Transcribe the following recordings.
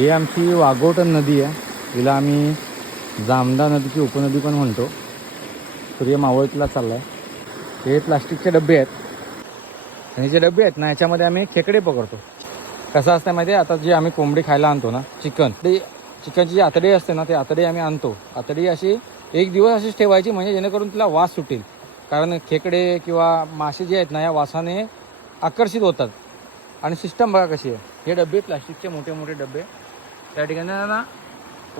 ही आमची वाघोटन नदी आहे. हिला आम्ही जामदा नदीची उपनदी पण म्हणतो. सूर्य मावळतीला चालला आहे. हे प्लास्टिकचे डबे आहेत आणि जे डबे आहेत ना याच्यामध्ये आम्ही खेकडे पकडतो. कसं असतं माहिती आहे, आता जी आम्ही कोंबडी खायला आणतो ना चिकनची जी आतडी असते ना ते आतडी आम्ही आणतो. आतडी अशी एक दिवस अशीच ठेवायची म्हणजे जेणेकरून तिला वास सुटेल. कारण खेकडे किंवा मासे जे आहेत ना या वासाने आकर्षित होतात. आणि सिस्टम बघा कशी आहे. हे डबे प्लास्टिकचे मोठे मोठे डबे त्या ठिकाणी ना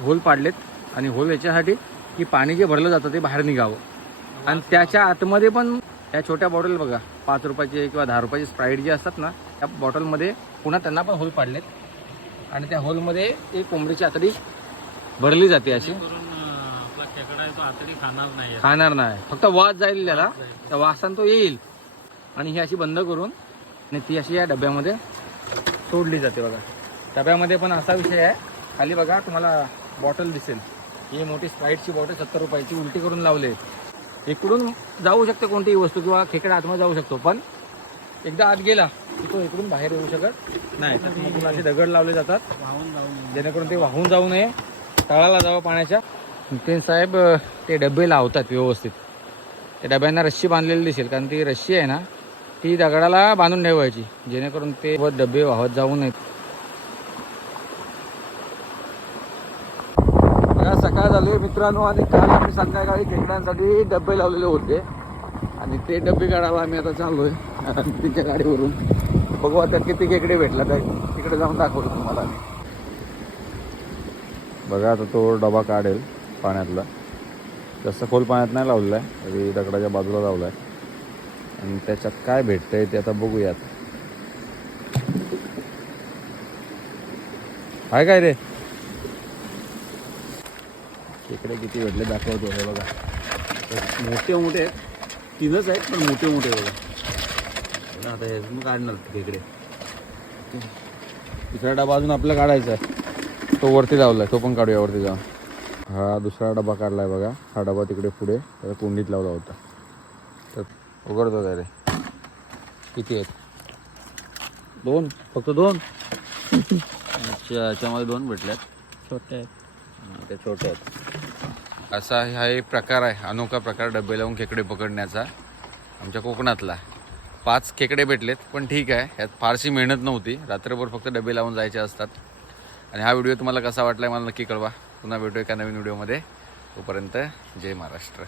होल पाडलेत आणि होल याच्यासाठी की पाणी जे भरलं जातं ते बाहेर निघावं. आणि त्याच्या आतमध्ये पण या छोट्या बॉटल बघा 5 रुपयाचे किंवा 10 रुपयाचे स्प्राईट जे असतात ना त्या बॉटलमध्ये पुन्हा त्यांना पण होल पाडलेत आणि त्या होलमध्ये ते कोंबडीची आतडी भरली जाते. अशी खाणार नाही, फक्त वास जाईल त्याला, त्या वासाने तो येईल आणि ही अशी बंद करून आणि ती अशी या डब्यामध्ये सोडली जाते. बघा डब्यामध्ये पण असा विषय आहे, खाली बघा तुम्हाला बॉटल दिसेल. ही मोठी स्प्राईटची बॉटल 70 रुपयाची उलटी करून लावले. इकडून जाऊ शकते कोणतीही वस्तू किंवा खेकडा आतमध्ये जाऊ शकतो, पण एकदा आत गेला की तो इकडून बाहेर येऊ शकत नाही. त्यातून असे दगड लावले जातात जेणेकरून ते वाहून जाऊ नये, तळाला जावं पाण्याच्या. नितीन साहेब ते डबे लावतात व्यवस्थित. त्या डब्यांना रस्सी बांधलेली दिसेल, कारण ती रस्सी आहे ना ती दगडाला बांधून ठेवायची जेणेकरून ते डबे वाहत जाऊ नयेत. सकाळ झाली मित्रांनो आणि काल आम्ही संध्याकाळी खेकड्यांसाठी डबे लावलेले होते आणि ते डबे काढायला आम्ही आता चाललोय तिच्या गाडीवरून. बघू आता किती खेकडे भेटला तर तिकडे जाऊन दाखवतो तुम्हाला. बघा आता तो डबा काढेल पाण्यातला. जास्त खोल पाण्यात नाही लावलेला आहे, तरी दगडाच्या बाजूला लावला आहे आणि त्याच्यात काय भेटतंय ते आता बघूयात. आहे काय रे खेकडे किती भेटले दाखवतो. हे बघा मोठे मोठे आहेत, 3च आहेत पण मोठे मोठे बघा. आता हे मग काढणार खेकडे. दुसरा डबा अजून आपला काढायचा आहे, तो वरती लावला आहे, तो पण काढूया वरती जाऊन. हा दुसरा डबा काढला आहे बघा. हा डबा तिकडे पुढे त्याला कुंडीत लावला होता. तर उघडतो काय रे. किती आहेत? 2, फक्त 2. अच्छा याच्यामध्ये 2 भेटल्यात, छोटे आहेत. ते छोटे आहेत. असा हा एक प्रकार आहे, अनोखा प्रकार डबे लावून खेकडे पकडण्याचा आमच्या कोकणातला. 5 खेकडे भेटलेत, पण ठीक आहे, यात फारशी मेहनत नव्हती. रात्रभर फक्त डबे लावून जायचे असतात. आणि हा व्हिडिओ तुम्हाला कसा वाटला मला नक्की कळवा. पुन्हा भेटूया एका नवीन व्हिडिओमध्ये. तोपर्यंत जय महाराष्ट्र.